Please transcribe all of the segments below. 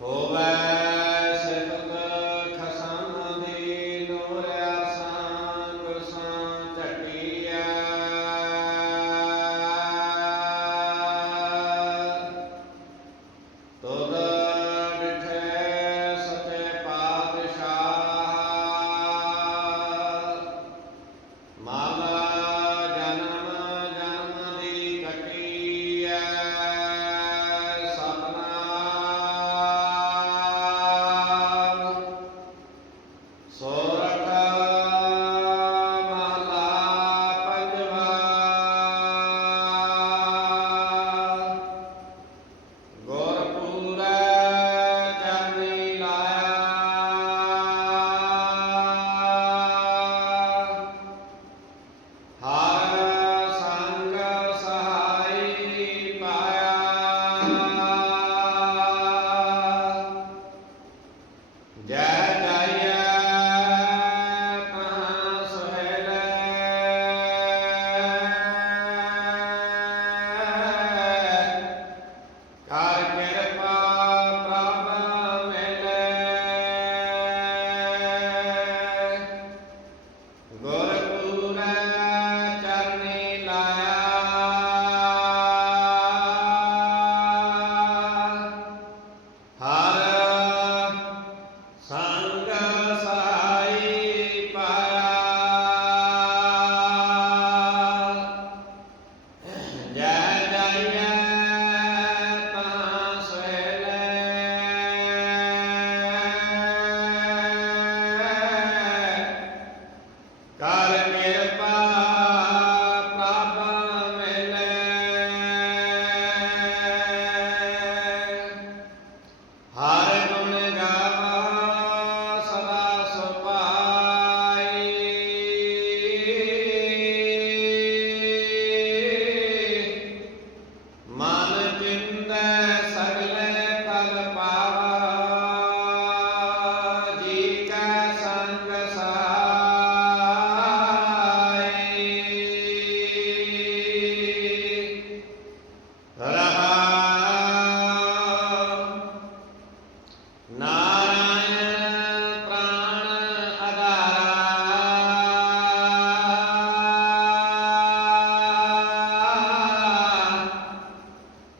over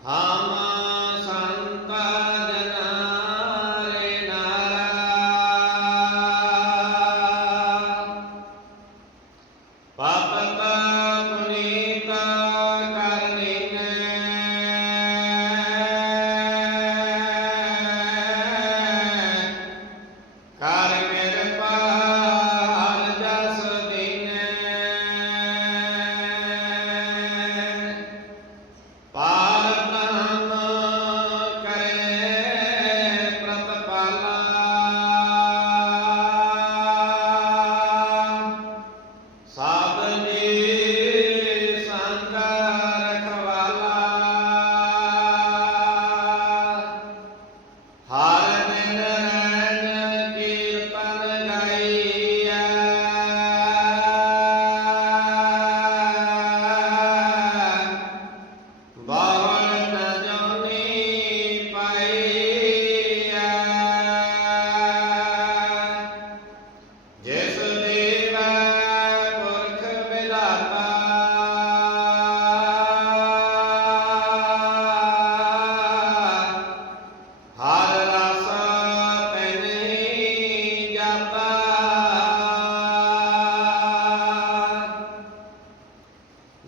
好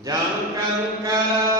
Jangan kau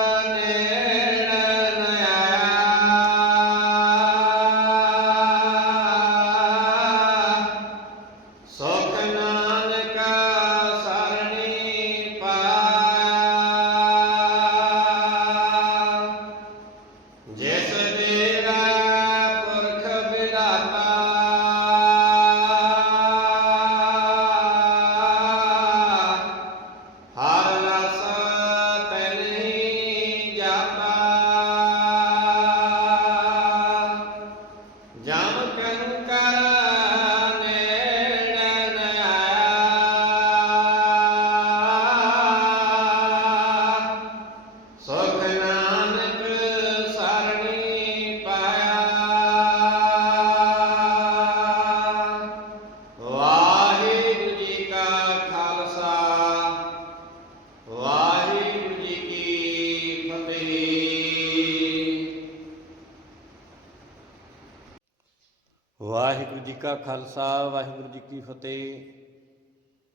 Waheguru ji ਕਾ ਖਾਲਸਾ, ਵਾਹਿਗੁਰੂ ਜੀ ਕੀ ਫਤਿਹ।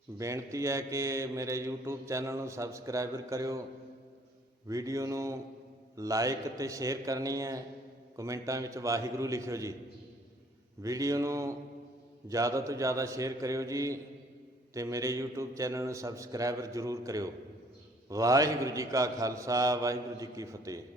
ਬੇਨਤੀ ਹੈ ਕਿ ਮੇਰੇ YouTube ਚੈਨਲ ਨੂੰ ਸਬਸਕ੍ਰਾਈਬਰ ਕਰਿਓ। ਵੀਡੀਓ ਨੂੰ ਲਾਈਕ ਤੇ ਸ਼ੇਅਰ ਕਰਨੀ ਹੈ। ਕਮੈਂਟਾਂ ਵਿੱਚ ਵਾਹਿਗੁਰੂ ਲਿਖਿਓ ਜੀ। ਵੀਡੀਓ ਨੂੰ ਜ਼ਿਆਦਾ ਤੋਂ ਜ਼ਿਆਦਾ ਸ਼ੇਅਰ ਕਰਿਓ ਜੀ ਤੇ ਮੇਰੇ YouTube ਚੈਨਲ ਨੂੰ ਸਬਸਕ੍ਰਾਈਬਰ ਜ਼ਰੂਰ ਕਰਿਓ। ਵਾਹਿਗੁਰੂ ਜੀ ਕਾ ਖਾਲਸਾ, ਵਾਹਿਗੁਰੂ ਜੀ ਕੀ ਫਤਿਹ।